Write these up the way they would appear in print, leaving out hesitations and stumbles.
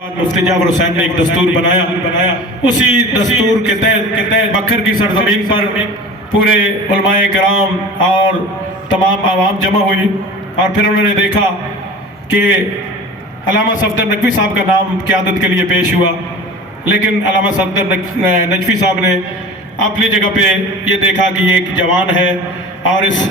مفتی جعفر حسین نے ایک دستور بنایا. اسی دستور کے تحت بکر کی سرزمین پر پورے علماء کرام اور تمام عوام جمع ہوئی اور پھر انہوں نے دیکھا کہ علامہ صفدر نقوی صاحب کا نام قیادت کے لیے پیش ہوا، لیکن علامہ صفدر نجفی صاحب نے اپنی جگہ پہ یہ دیکھا کہ یہ ایک جوان ہے اور اس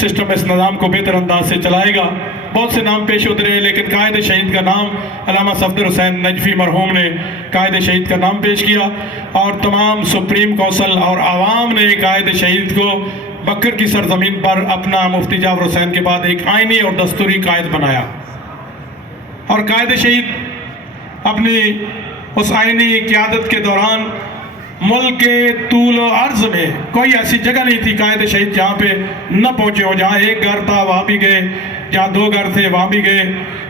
سسٹم اس نظام کو بہتر انداز سے چلائے گا. بہت سے نام پیش ہوتے رہے، لیکن قائد شہید کا نام علامہ صفدر حسین نجفی مرحوم نے قائد شہید کا نام پیش کیا اور تمام سپریم کونسل اور عوام نے قائد شہید کو بکر کی سرزمین پر اپنا مفتی جعفر حسین کے بعد ایک آئینی اور دستوری قائد بنایا. اور قائد شہید اپنی اس آئینی قیادت کے دوران ملک کے طول و عرض میں کوئی ایسی جگہ نہیں تھی قائد شہید جہاں پہ نہ پہنچے ہو. جہاں ایک گھر تھا وہاں بھی گئے، جہاں دو گھر تھے وہاں بھی گئے.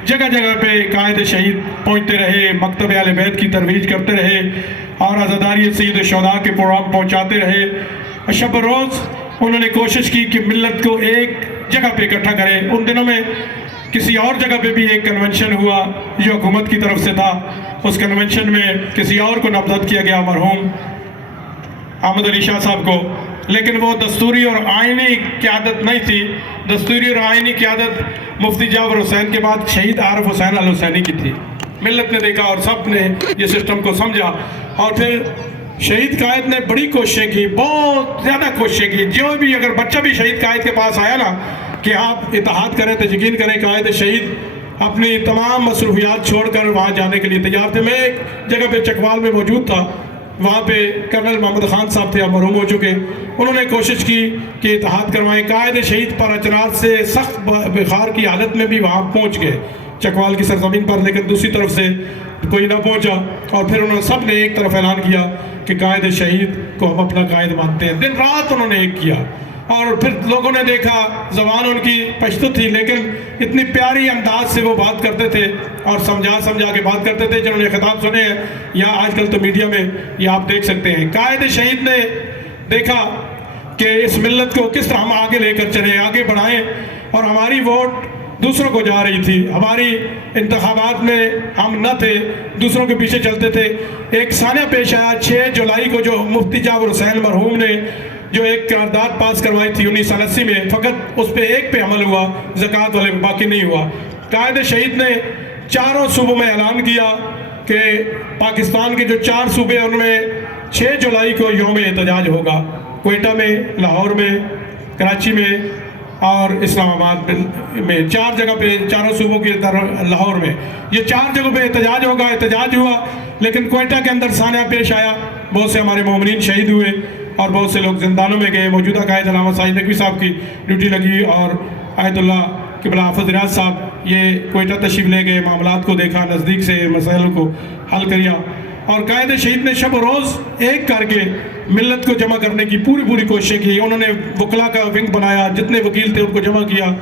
جگہ جگہ پہ قائد شہید پہنچتے رہے، مکتب اہل بیت کی ترویج کرتے رہے اور عزاداری سید الشہداء کے پروگرام پہنچاتے رہے. شب روز انہوں نے کوشش کی کہ ملت کو ایک جگہ پہ اکٹھا کرے. ان دنوں میں کسی اور جگہ پہ بھی ایک کنونشن ہوا جو حکومت کی طرف سے تھا. اس کنونشن میں کسی اور کو نامزد کیا گیا، مرحوم احمد علی شاہ صاحب کو، لیکن وہ دستوری اور آئینی قیادت نہیں تھی. دستوری اور آئینی قیادت مفتی جعفر حسین کے بعد شہید عارف حسین الحسینی کی تھی. ملت نے دیکھا اور سب نے یہ سسٹم کو سمجھا اور پھر شہید قائد نے بڑی کوششیں کی، بہت زیادہ کوششیں کی. جو بھی اگر بچہ بھی شہید قائد کے پاس آیا نا کہ آپ اتحاد کریں تو یقین کریں قائد شہید اپنی تمام مصروفیات چھوڑ کر وہاں جانے کے لیے تیار تھے. میں ایک جگہ پہ چکوال میں موجود تھا، وہاں پہ کرنل محمد خان صاحب تھے، اب مرحوم ہو چکے. انہوں نے کوشش کی کہ اتحاد کروائیں. قائد شہید پر اچنات سے سخت بخار کی حالت میں بھی وہاں پہنچ گئے چکوال کی سرزمین پر، لیکن دوسری طرف سے کوئی نہ پہنچا. اور پھر انہوں نے سب نے ایک طرف اعلان کیا کہ قائد شہید کو ہم اپنا قائد مانتے ہیں. دن رات انہوں نے ایک کیا اور پھر لوگوں نے دیکھا. زبان ان کی پشتو تھی لیکن اتنی پیاری انداز سے وہ بات کرتے تھے اور سمجھا کے بات کرتے تھے. جنہوں نے خطاب سنے ہیں یا آج کل تو میڈیا میں یہ آپ دیکھ سکتے ہیں. قائد شہید نے دیکھا کہ اس ملت کو کس طرح ہم آگے لے کر چلیں، آگے بڑھائیں. اور ہماری ووٹ دوسروں کو جا رہی تھی، ہماری انتخابات میں ہم نہ تھے، دوسروں کے پیچھے چلتے تھے. ایک سانحہ پیش آیا 6 جولائی کو جو مفتی جعفر حسین مرحوم نے جو ایک قرارداد پاس کروائی تھی 1980 میں، فقط اس پہ ایک پہ عمل ہوا، زکوٰۃ والے باقی نہیں ہوا. قائد شہید نے 4 صوبوں میں اعلان کیا کہ پاکستان کے جو 4 صوبے ان میں 6 جولائی کو یوم احتجاج ہوگا. کوئٹہ میں، لاہور میں، کراچی میں اور اسلام آباد میں. 4 جگہ پہ، چاروں صوبوں کے لاہور میں یہ 4 جگہوں پہ احتجاج ہوگا. احتجاج ہوا لیکن کوئٹہ کے اندر سانحہ پیش آیا، بہت سے ہمارے مومنین شہید ہوئے اور بہت سے لوگ زندانوں میں گئے. موجودہ قائد علامہ ساجد نقوی صاحب کی ڈیوٹی لگی اور آیت اللہ قبلہ حافظ ریاض صاحب یہ کوئٹہ تشریف لے گئے، معاملات کو دیکھا، نزدیک سے مسائل کو حل کیا. اور قائد شہید نے شب و روز ایک کر کے ملت کو جمع کرنے کی پوری کوششیں کی. انہوں نے وکلا کا ونگ بنایا، جتنے وکیل تھے ان کو جمع کیا.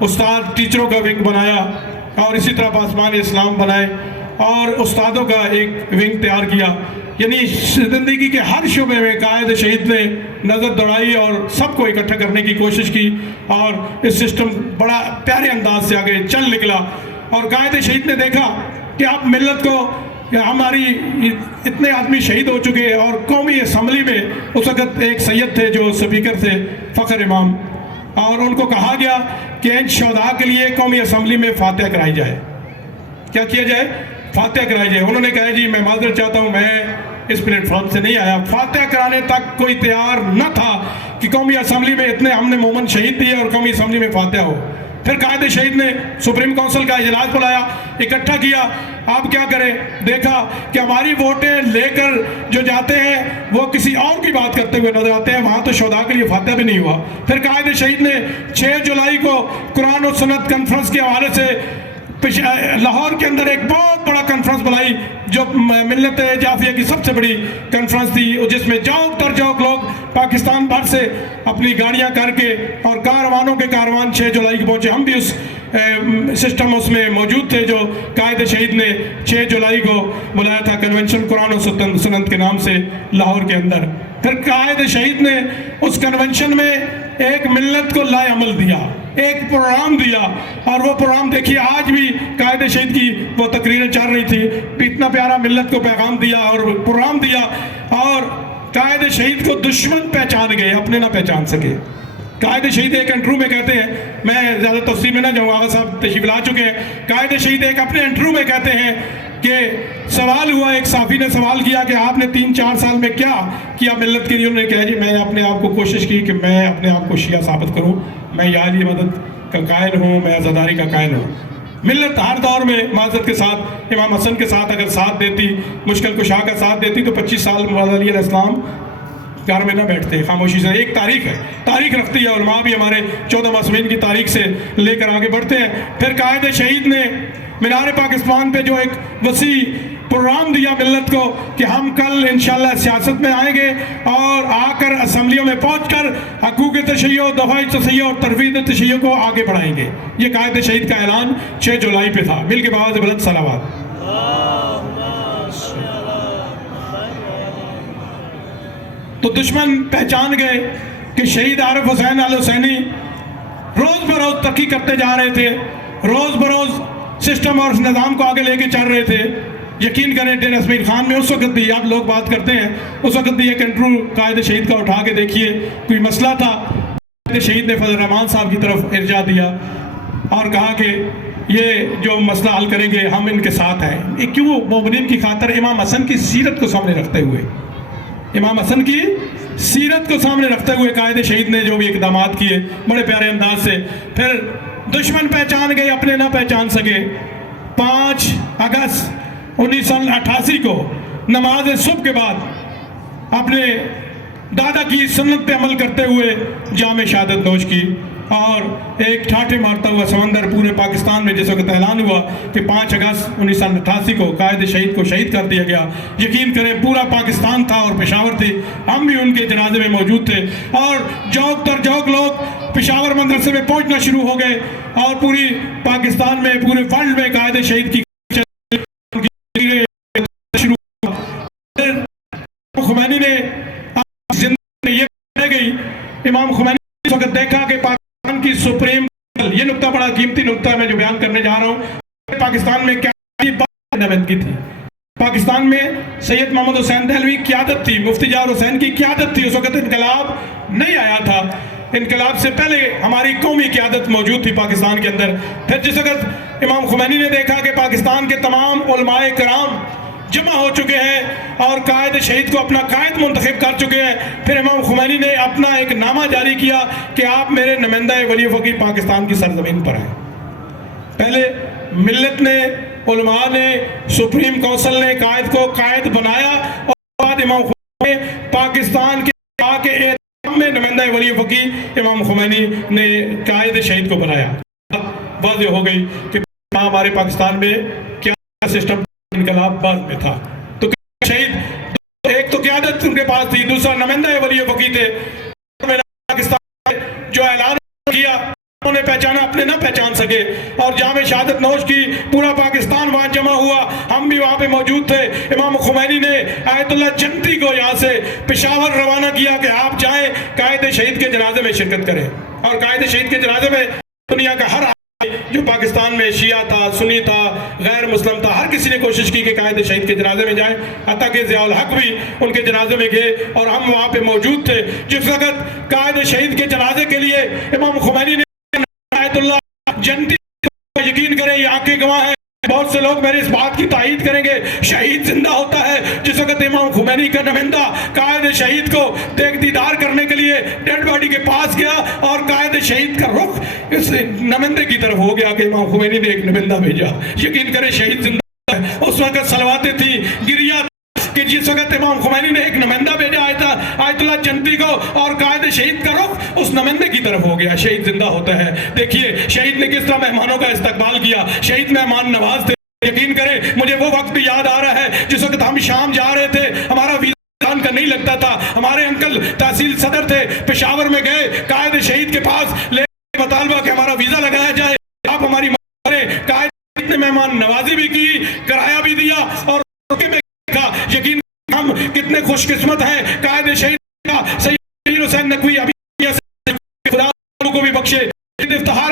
استاد ٹیچروں کا ونگ بنایا اور اسی طرح پاسبان اسلام بنائے اور استادوں کا ایک ونگ تیار کیا. یعنی زندگی کے ہر شعبے میں قائد شہید نے نظر دوڑائی اور سب کو اکٹھا کرنے کی کوشش کی اور اس سسٹم بڑا پیارے انداز سے آگے چل نکلا. اور قائد شہید نے دیکھا کہ اب ملت کو ہماری اتنے آدمی شہید ہو چکے. اور قومی اسمبلی میں اس وقت ایک سید تھے جو سپیکر تھے، فخر امام، اور ان کو کہا گیا کہ ان شہداء کے لیے قومی اسمبلی میں فاتحہ کرائی جائے. کیا کیا جائے؟ فاتحہ کرائی جائے. انہوں نے کہا جی میں معذرت چاہتا ہوں، میں اس پلیٹ فارم سے نہیں آیا. فاتحہ کرانے تک کوئی تیار نہ تھا کہ قومی اسمبلی میں اتنے ہم نے مومن شہید دیے اور قومی اسمبلی میں فاتحہ ہو. پھر قائد شہید نے سپریم کونسل کا اجلاس بلایا، اکٹھا کیا. آپ کیا کریں؟ دیکھا کہ ہماری ووٹیں لے کر جو جاتے ہیں وہ کسی اور کی بات کرتے ہوئے نظر آتے ہیں، وہاں تو شہداء کے لیے فاتحہ بھی نہیں ہوا. پھر قائد شہید نے 6 جولائی کو قرآن و سنت کانفرنس کے حوالے سے لاہور کے اندر ایک بہت بڑا کانفرنس بنائی جو ملت جعفریہ کی سب سے بڑی کانفرنس تھی، جس میں جوک در جوک لوگ پاکستان بھر سے اپنی گاڑیاں کر کے اور کاروانوں کے کاروان 6 جولائی کو پہنچے. ہم بھی اس سسٹم اس میں موجود تھے جو قائد شہید نے 6 جولائی کو بلایا تھا، کنونشن قرآن و سنت کے نام سے لاہور کے اندر. پھر قائد شہید نے اس کنونشن میں ایک ملت کو لائے عمل دیا. ایک پروگرام دیا، اور وہ پروگرام دیکھیے آج بھی قائد شہید کی وہ تقریریں چل رہی تھی، اتنا پیارا ملت کو پیغام دیا اور پروگرام دیا، اور قائد شہید کو دشمن پہچان گئے، اپنے نہ پہچان سکے۔ قائد شہید ایک انٹرویو میں کہتے ہیں، میں زیادہ تفصیل میں نہ جاؤں، آغا صاحب تشریف لا چکے ہیں، قائد شہید ایک اپنے انٹرویو میں کہتے ہیں کہ سوال ہوا، ایک صحافی نے سوال کیا کہ آپ نے 3-4 سال میں کیا کیا ملت کے لیے؟ انہوں نے کہا جی میں نے اپنے آپ کو کوشش کی کہ میں اپنے آپ کو شیعہ ثابت کروں، میں یا علی مدد کا قائل ہوں، میں عزاداری کا قائل ہوں۔ ملت ہر دور میں معذرت کے ساتھ امام حسن کے ساتھ اگر ساتھ دیتی، مشکل کشا کا ساتھ دیتی، تو 25 سال مولا علی علیہ السلام گھر میں نہ بیٹھتے خاموشی سے۔ ایک تاریخ ہے، تاریخ رکھتی ہے، علماء بھی ہمارے 14 معصومین کی تاریخ سے لے کر آگے بڑھتے ہیں۔ پھر قائد شہید نے مینار پاکستان پہ جو ایک وسیع پروگرام دیا ملت کو کہ ہم کل انشاءاللہ سیاست میں آئیں گے، اور آ کر اسمبلیوں میں پہنچ کر حقوق تشیع، دفاع تشیع اور ترویج تشیع کو آگے بڑھائیں گے۔ یہ قائد شہید کا اعلان 6 جولائی پہ تھا۔ مل کے باز بلند صلوات۔ تو دشمن پہچان گئے کہ شہید عارف حسین الحسینی روز بروز ترقی کرتے جا رہے تھے، روز بروز سسٹم اور نظام کو آگے لے کے چل رہے تھے۔ یقین کریں ڈین اسمیر خان میں اس وقت بھی، آپ لوگ بات کرتے ہیں، اس وقت بھی ایک انٹرویو قائد شہید کا اٹھا کے دیکھیے، کوئی مسئلہ تھا، قائد شہید نے فضل الرحمان صاحب کی طرف ارجاع دیا اور کہا کہ یہ جو مسئلہ حل کریں گے ہم ان کے ساتھ ہیں۔ کیوں؟ مومنین کی خاطر، امام حسن کی سیرت کو سامنے رکھتے ہوئے، امام حسن کی سیرت کو سامنے رکھتے ہوئے قائد شہید نے جو بھی اقدامات کیے بڑے پیارے انداز سے۔ پھر دشمن پہچان گئے، اپنے نہ پہچان سکے۔ 5 اگست 1988 کو نماز صبح کے بعد اپنے دادا کی سنت پہ عمل کرتے ہوئے جام شہادت نوش کی، اور ایک ٹھاٹھے مارتا ہوا سمندر پورے پاکستان میں جس وقت اعلان ہوا کہ 5 اگست 1988 کو قائد شہید کو شہید کر دیا گیا، یقین کریں پورا پاکستان تھا اور پشاور تھی، ہم بھی ان کے جنازے میں موجود تھے، اور جوک در جوک لوگ پشاور مدرسے میں پہنچنا شروع ہو گئے، اور پوری پاکستان میں، پورے ورلڈ میں قائد شہید کی شروع ہوا۔ خمینی نے زندگی یہ رہ گئی، امام خمینی نے اس وقت دیکھا کہ پاکستان کی سپریم، یہ نقطہ بڑا قیمتی نقطہ ہے میں جو بیان کرنے جا رہا ہوں، پاکستان میں کیا نمائندگی تھی؟ پاکستان میں سید محمد حسین دہلوی قیادت تھی، مفتی جعفر حسین کی قیادت تھی، اس وقت انقلاب نہیں آیا تھا، انقلاب سے پہلے ہماری قومی قیادت موجود تھی پاکستان کے اندر۔ پھر جس وقت امام خمینی نے دیکھا کہ پاکستان کے تمام علماء کرام جمع ہو چکے ہیں اور قائد شہید کو اپنا قائد منتخب کر چکے ہیں، پھر امام خمینی نے اپنا ایک نامہ جاری کیا کہ آپ میرے نمائندہ ولی فقیہ پاکستان کی سرزمین پر ہیں۔ پہلے ملت نے، علماء نے، سپریم کونسل نے قائد کو قائد بنایا، اور بعد امام خمینی نے پاکستان کے اعتماد میں نمائندہ ولی فقیہ امام خمینی نے قائد شہید کو بنایا۔ واضح ہو گئی کہ ہمارے پاکستان میں کیا سسٹم انقلاب بعد میں تھا۔ تو شہید ایک تو قیادت ان کے پاس تھی، دوسرا نمائندہ ولی فقیہ تھے۔ پاکستان جو اعلان کیا انہوں نے پہچانا، اپنے نہ پہچان سکے، اور جام شہادت نوش کی، پورا پاکستان وہاں جمع ہوا، ہم بھی وہاں پہ موجود تھے۔ امام خمینی نے آیت اللہ جنتی کو یہاں سے پشاور روانہ کیا کہ آپ جائیں قائد شہید کے جنازے میں شرکت کریں، اور قائد شہید کے جنازے میں دنیا کا ہر جو پاکستان میں شیعہ تھا، سنی تھا، غیر مسلم تھا، ہر کسی نے کوشش کی کہ قائد شہید کے جنازے میں جائیں، حتیٰ کہ ضیاء الحق بھی ان کے جنازے میں گئے اور ہم وہاں پہ موجود تھے۔ جس وقت قائد شہید کے جنازے کے لیے امام خمینی نے آیت اللہ جنتی، یقین کریں یہ آنکھیں گواہ ہیں، بہت سے لوگ میرے اس بات کی تائید کریں گے، شہید زندہ ہوتا ہے۔ جس وقت امام خمینی کا نمائندہ قائد شہید کو دیدار کرنے کے لیے ڈیڈ باڈی کے پاس گیا، اور قائد شہید کا رخ اس نمائندے کی طرف ہو گیا کہ امام خمینی نے ایک نمائندہ بھیجا۔ یقین کریں شہید زندہ ہے۔ اس وقت صلواتیں تھیں، گریہ کہ جس وقت امام خمینی نے ایک نمائندہ بھیجا آیت اللہ جنتی کو، اور قائد شہید کا رخ اس نمائندے کی طرف ہو گیا، شہید زندہ ہوتا ہے۔ دیکھیے شہید نے کس طرح مہمانوں کا استقبال کیا، شہید مہمان نواز تھے۔ یقین کریں مجھے وہ وقت بھی یاد آ رہا ہے جس وقت ہم شام جا رہے تھے، ہمارا ویزا کا نہیں لگتا تھا، ہمارے انکل تحصیل صدر تھے، پشاور میں گئے قائد شہید کے پاس لے مطالبہ کہ ہمارا ویزا لگایا جائے، آپ ہماری مدد کریں۔ قائد نے مہمان نوازی بھی کی، کرایہ بھی دیا، اور یقین ہم کتنے خوش قسمت ہیں، قائد شہید کا سید حسین نقوی ابھی خدا کو بھی بخشے، افتخار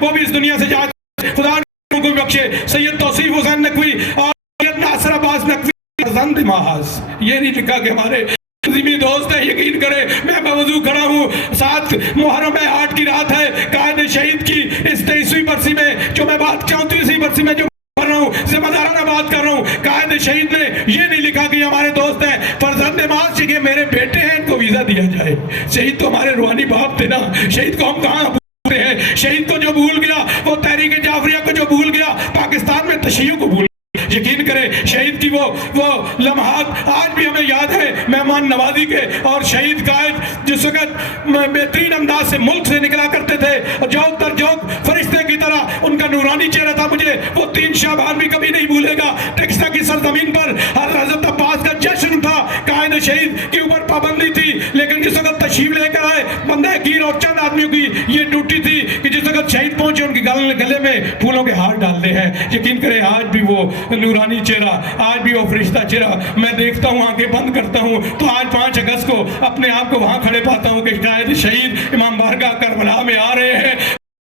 وہ بھی اس دنیا سے جا خدا نے کو بخشے. سید توصیف حسین نقوی اور سید ناصر عباس نقوی فرزند محاذ. یہ نہیں لکھا کہ ہمارے عظیمی دوست ہے. یقین کرے میں بوضو کھڑا ہوں, 7 محرم 8 کی رات ہے, قائد شہید کی اس 23ویں برسی میں جو میں بات 34ویں برسی میں جو کر رہا ہوں, ذمہ دارانہ بات کر رہا ہوں. قائد شہید نے یہ نہیں لکھا کہ ہمارے دوست ہیں فرزند محاذ کہ میرے بیٹے ہیں ان کو ویزا دیا جائے. شہید تو ہمارے روحانی باپ تھے نا. شہید کو ہم کہاں بھولتے ہیں؟ شہید کو جو بھول گیا, وہ تحریک جعفریہ کو جو بھول گیا, پاکستان میں تشیع کو بھول. یقین کریں شہید کی وہ لمحات آج بھی ہمیں یاد ہے, مہمان نوازی کے. اور شہید قائد جس وقت بہترین انداز سے ملک سے نکلا کرتے تھے, جوک در جوک فرشتے کی طرح ان کا نورانی چہرہ تھا. مجھے وہ 3 شعبان بھی کبھی نہیں بھولے گا. ٹیکسلا کی سرزمین پر حضرت عباس کا جشن تھا. قائد شہید کے اوپر پابندی تھی, لیکن جس وقت تشریف لے کر آئے بندہ گیر اور چند آدمیوں کی یہ ڈیوٹی تھی کہ جس وقت شہید پہنچے ان کی گلے میں پھولوں کے ہار ڈالنے ہیں. یقین کریں آج بھی وہ نورانی چہرہ, آج بھی وہ فرشتہ چہرہ میں دیکھتا ہوں, آنکھیں بند کرتا ہوں تو آج 5 اگست کو اپنے آپ کو وہاں کھڑے پاتا ہوں کہ قائد شہید امام بارگاہ کربلا میں آ رہے ہیں,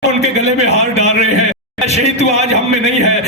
ان کے گلے میں ہار ڈال رہے ہیں. شہید تو آج ہم میں نہیں ہے,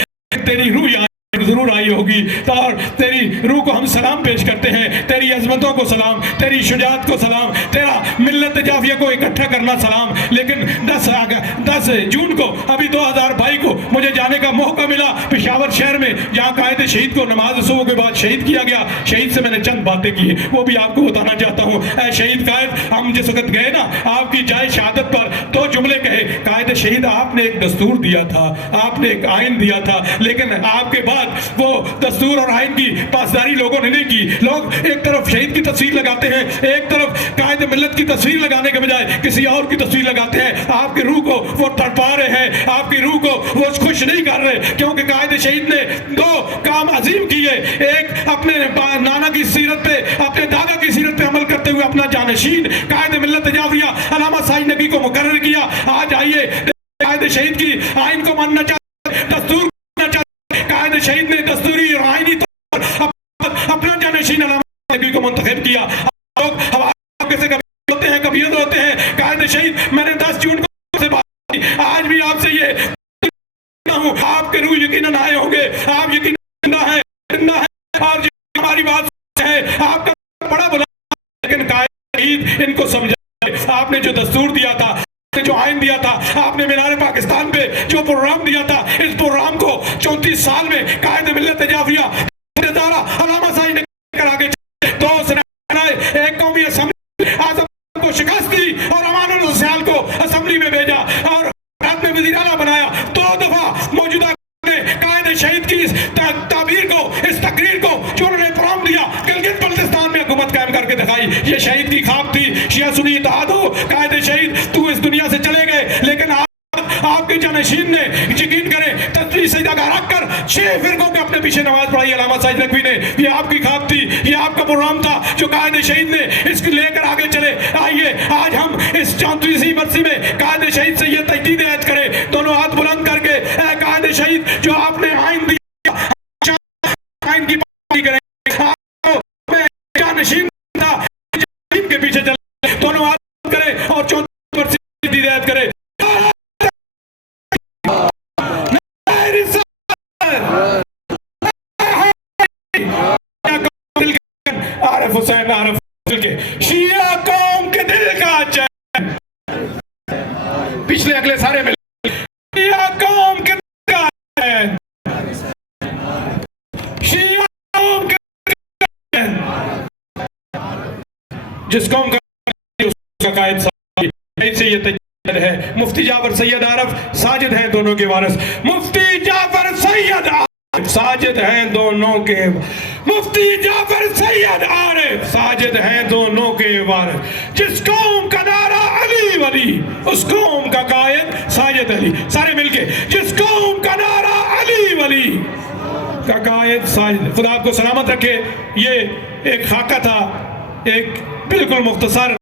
تیری روح ضرور آئی ہوگی, اور تیری روح کو ہم سلام پیش کرتے ہیں. تیری عظمتوں کو سلام, تیری شجاعت کو سلام, تیرا ملت جعفریہ کو اکٹھا کرنا سلام. لیکن 10 جون کو ابھی 2022 کو مجھے جانے کا موقع ملا پشاور شہر میں, جہاں قائد شہید کو نماز صبح کے بعد شہید کیا گیا. شہید سے میں نے چند باتیں کی, وہ بھی آپ کو بتانا چاہتا ہوں. اے شہید قائد, ہم جس وقت گئے نا آپ کی جائے شہادت پر 2 جملے کہے. قائد شہید آپ نے ایک دستور دیا تھا, آپ نے ایک آئین دیا تھا, لیکن آپ کے بعد وہ دستور اور آئین کی پاسداری لوگوں نے نہیں کی. لوگ ایک طرف شہید کی تصویر لگاتے ہیں, ایک طرف قائد ملت کی تصویر لگانے کے بجائے کسی اور کی تصویر لگاتے ہیں. آپ کی روح کو وہ تڑپا رہے ہیں, آپ کی روح کو وہ خوش نہیں کر رہے, کیونکہ قائد شہید نے 2 کام عظیم کیے. ایک اپنے نانا کی سیرت پہ, اپنے دادا کی سیرت پہ عمل کرتے ہوئے اپنا جانشین قائد ملت جعفریہ علامہ سعید نبی کو مقرر کیا. آج آئیے قائد شہید کی آئین کو ماننا چاہتے, دستور ماننا چاہتے. قائد شہید نے دستوری اور آئینی طور پر اپنا جانشین علامہ نبی کو منتخب کیا. لوگ ہوا سے کبھی ہوتے ہیں, کبھی ہوتے ہیں. قائد شہید میں نے 10 جون کو سے بات کی, آج بھی آپ سے یہ ہوں, آپ کے روح یقیناً آئے ہوں گے, آپ یقیناً زندہ ہیں اور ہماری بات ہے. آپ کا بڑا بلا, لیکن قائد شہید ان کو سمجھا. آپ نے جو دستور دیا تھا, جو آئین دیا تھا, آپ نے مینار پاکستان پہ جو پروگرام دیا تھا, اس پروگرام کو 34 سال میں قائد ملت جعفریہ علامہ صاحب نے کر آگے چلے. 2 سنائے ایک قومی اسمبلی اعظم کو شکست دی اور امان السیال کو اسمبلی میں بھیجا اور رات میں وزیر اعلیٰ بنایا. 2 دفعہ موجودہ قائد شہید کی اس تعبیر کو, اس تقریر کو جو انہوں نے پروگرام دیا, گلگت بلتستان میں حکومت قائم کر کے دکھائی. یہ شہید کی خواب تھی, شیعہ سنی اتحاد ہو. قائد شہید تو اس دنیا سے چلے گئے, لیکن آپ کے جانشین نے یقین کریں تصویر سجدہ کا رکھ کر 6 فرقوں کے اپنے پیچھے نماز پڑھائی علامہ سعید نقوی نے. یہ آپ کی خواب تھی, یہ آپ کا پروگرام تھا جو قائد شہید نے اس کو لے کر آگے چلے. آئیے آج ہم اس 34ویں برسی میں قائد شہید سے یہ تجدید عہد کریں, دونوں ہاتھ بلند کر کے. اے قائد شہید, جو آپ نے آئین دیا, آئین کی پابندی کریں. میں جانشین تھا, کے پیچھے چلے, دونوں ہاتھ کریں اور 34ویں برسی تجدید عہد کریں. عارف حسین, عارف کے شیعہ قوم کے دل کا چین, پچھلے اگلے سارے میں شیعہ قوم کے دل کا چین, شیعہ قوم کے دل کا چین. جس قوم کا قائد سے یہ تجدید ہے. مفتی جعفر سید عارف ساجد ہیں دونوں کے وارث. مفتی جعفر سید ساجد ہیں دونوں کے, مفتی جعفر سید عارف ساجد ہیں دونوں کے وارث. جس قوم کا نعرہ علی ولی, اس قوم کا قائد ساجد علی. سارے مل کے, جس قوم کا نعرہ علی ولی کا قائد ساجد. خدا آپ کو سلامت رکھے. یہ ایک خاکہ تھا, ایک بالکل مختصر